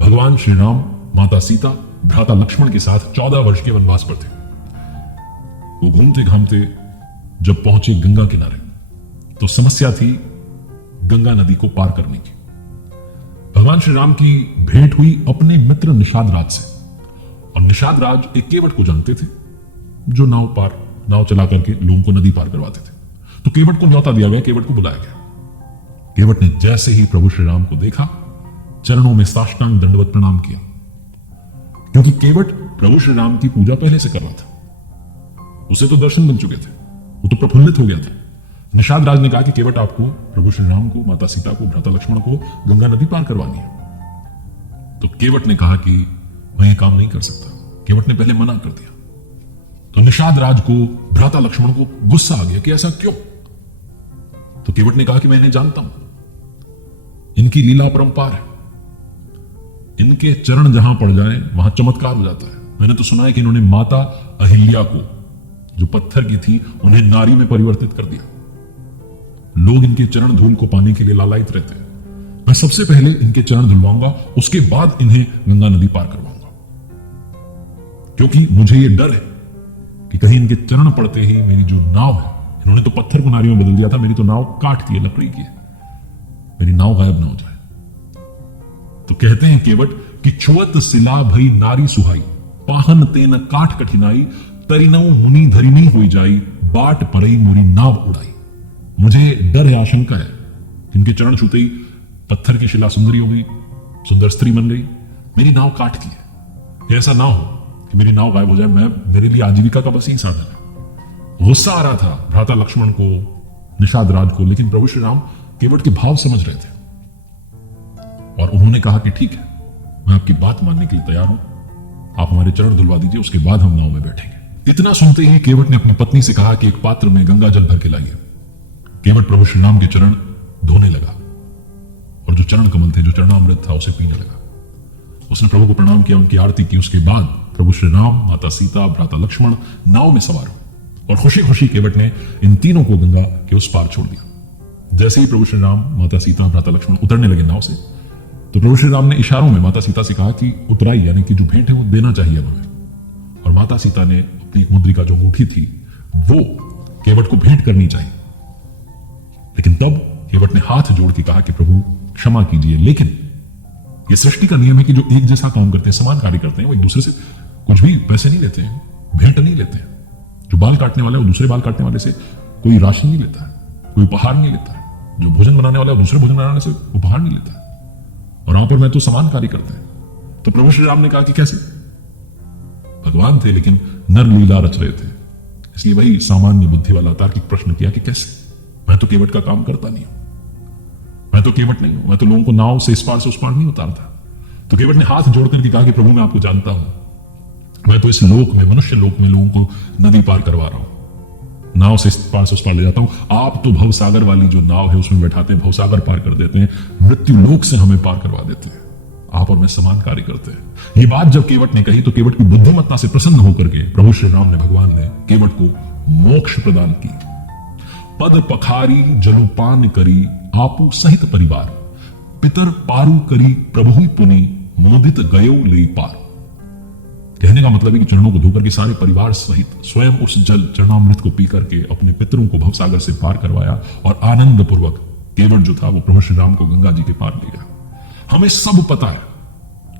भगवान श्री राम माता सीता भ्राता लक्ष्मण के साथ 14 वर्ष के वनवास पर थे। वो घूमते घामते जब पहुंचे गंगा किनारे तो समस्या थी गंगा नदी को पार करने की। भगवान श्री राम की भेंट हुई अपने मित्र निषाद राज से, और निषाद राज एक केवट को जानते थे जो नाव चला करके लोगों को नदी पार करवाते थे। तो केवट को न्योता दिया गया, केवट को बुलाया गया। केवट ने जैसे ही प्रभु श्री राम को देखा चरणों में साष्टांग दंडवत प्रणाम किया, क्योंकि केवट प्रभु श्री राम की पूजा पहले से कर रहा था। उसे तो दर्शन मिल चुके थे, वो तो प्रफुल्लित हो गया था। निषाद राज ने कहा कि केवट आपको प्रभु श्री राम को, माता सीता को, भ्राता लक्ष्मण को गंगा नदी पार करवानी है। तो केवट ने कहा कि मैं ये काम नहीं कर सकता। केवट ने पहले मना कर दिया। तो निषाद राज को, भ्राता लक्ष्मण को गुस्सा आ गया कि ऐसा क्यों। तो केवट ने कहा कि मैं इन्हें जानता हूं, इनकी लीला परंपार है, इनके चरण जहां पड़ जाए वहां चमत्कार हो जाता है। मैंने तो सुना है कि इन्होंने माता अहिल्या को, जो पत्थर की थी, उन्हें नारी में परिवर्तित कर दिया। लोग इनके चरण धूल को पाने के लिए लालायित रहते हैं। मैं सबसे पहले इनके चरण धुलवाऊंगा, उसके बाद इन्हें गंगा नदी पार करवाऊंगा, क्योंकि मुझे यह डर है कि कहीं इनके चरण पड़ते ही मेरी जो नाव है, इन्होंने तो पत्थर को नारी में बदल दिया था, मेरी तो नाव काट दी है, लकड़ी की है, मेरी नाव गायब ना हो जाए। तो कहते हैं केवट कि छुअत सिला भई नारी सुहाई, पाहन तेन काठ कठिनाई, तरिनऊ मुनि धरिनी हुई जाई, बाट परई मोरी नाव उड़ाई। मुझे डर है, आशंका है, इनके चरण छूते ही पत्थर की शिला सुंदरी हो गई, सुंदर स्त्री बन गई, मेरी नाव काट दी है। ऐसा ना हो कि मेरी नाव गायब हो जाए, मेरे लिए आजीविका का बस यही साधन है। गुस्सा आ रहा था भ्राता लक्ष्मण को, निषाद राज को, लेकिन प्रभु श्री राम केवट के भाव समझ रहे थे और उन्होंने कहा कि ठीक है, मैं आपकी बात मानने के लिए तैयार हूं, आप हमारे चरण धुलवा दीजिए, उसके बाद हम नाव में बैठेंगे। इतना सुनते ही केवट ने अपनी पत्नी से कहा कि एक पात्र में गंगा जल भर के लाइए। केवट प्रभु श्री राम के चरण धोने लगा और जो चरण कमल थे, जो चरणामृत था, उसे पीने लगा। उसने प्रभु को प्रणाम किया, उनकी आरती की। उसके बाद प्रभु श्री राम, माता सीता, भ्राता लक्ष्मण नाव में सवार हो और खुशी खुशी केवट ने इन तीनों को गंगा के उस पार छोड़ दिया। जैसे ही प्रभु श्री राम, माता सीता, भ्राता लक्ष्मण उतरने लगे नाव से, तो प्रभु श्री राम ने इशारों में माता सीता से कहा कि उतराई, यानी कि जो भेंट है वो देना चाहिए हमें। और माता सीता ने अपनी मुद्रिका, जो अंगूठी थी, वो केवट को भेंट करनी चाहिए। लेकिन तब केवट ने हाथ जोड़ के कहा कि प्रभु क्षमा कीजिए, लेकिन ये सृष्टि का नियम है कि जो एक जैसा काम करते हैं, समान कार्य करते हैं, वो एक दूसरे से कुछ भी पैसे नहीं लेते हैं, भेंट नहीं लेते हैं। जो बाल काटने वाला है वो दूसरे बाल काटने वाले से कोई राशि नहीं लेता है, कोई उपहार नहीं लेता है। जो भोजन बनाने वाला है वो दूसरे भोजन बनाने से उपहार नहीं लेता है। और वहां पर मैं तो समान कार्य करते हैं। तो प्रभु श्री राम ने कहा कि कैसे? भगवान थे लेकिन नर लीला रच रहे थे, इसलिए वही सामान्य बुद्धि वाला तार्किक प्रश्न किया कि कैसे? मैं तो केवट का काम करता नहीं हूं, मैं तो केवट नहीं हूं, मैं तो लोगों को नाव से इस पार से उस पार नहीं उतारता। तो केवट ने हाथ जोड़ करके कहा कि प्रभु मैं आपको जानता हूं, मैं तो इस लोक में, मनुष्य लोक में लोगों को नदी पार करवा रहा हूं, नाव से इस पार से उस पार ले जाता हूं। आप तो भवसागर वाली जो नाव है उसमें बैठाते हैं, भवसागर पार कर देते हैं, मृत्यु लोक से हमें पार करवा देते हैं। आप और मैं समान कार्य करते हैं। ये बात जब केवट ने कही तो केवट की बुद्धिमत्ता से प्रसन्न होकर के प्रभु श्री राम ने, भगवान ने केवट को मोक्ष प्रदान की। पद पखारी जलुपान करी, आपू सहित परिवार, पितर पारू करी प्रभु पुनि, मोदित गयो ले पार। कहने का मतलब है कि चरणों को धोकर के सारे परिवार सहित स्वयं उस जल चरणामृत को पी करके अपने पितरों को भवसागर से पार करवाया और आनंद पूर्वक केवट जो था वो प्रभु श्री राम को गंगा जी के पार ले गया। हमें सब पता है,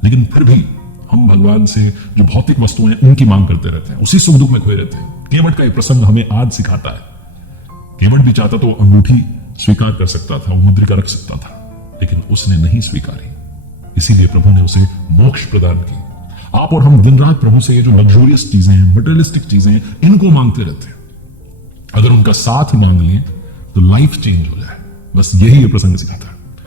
लेकिन फिर भी हम भगवान से जो भौतिक वस्तुएं हैं उनकी मांग करते रहते हैं, उसी सुख दुख में खोए रहते हैं। केवट का एक प्रसंग हमें आज सिखाता है। केवट भी चाहता तो अंगूठी स्वीकार कर सकता था, वो मुद्रिका रख सकता था, लेकिन उसने नहीं स्वीकारी, इसीलिए प्रभु ने उसे मोक्ष प्रदान की। आप और हम दिन रात प्रभु से ये जो लग्जूरियस चीजें हैं, मटेरियलिस्टिक चीजें हैं, इनको मांगते रहते हैं। अगर उनका साथ मांग लें तो लाइफ चेंज हो जाए। बस यही ये प्रसंग सिखाता है।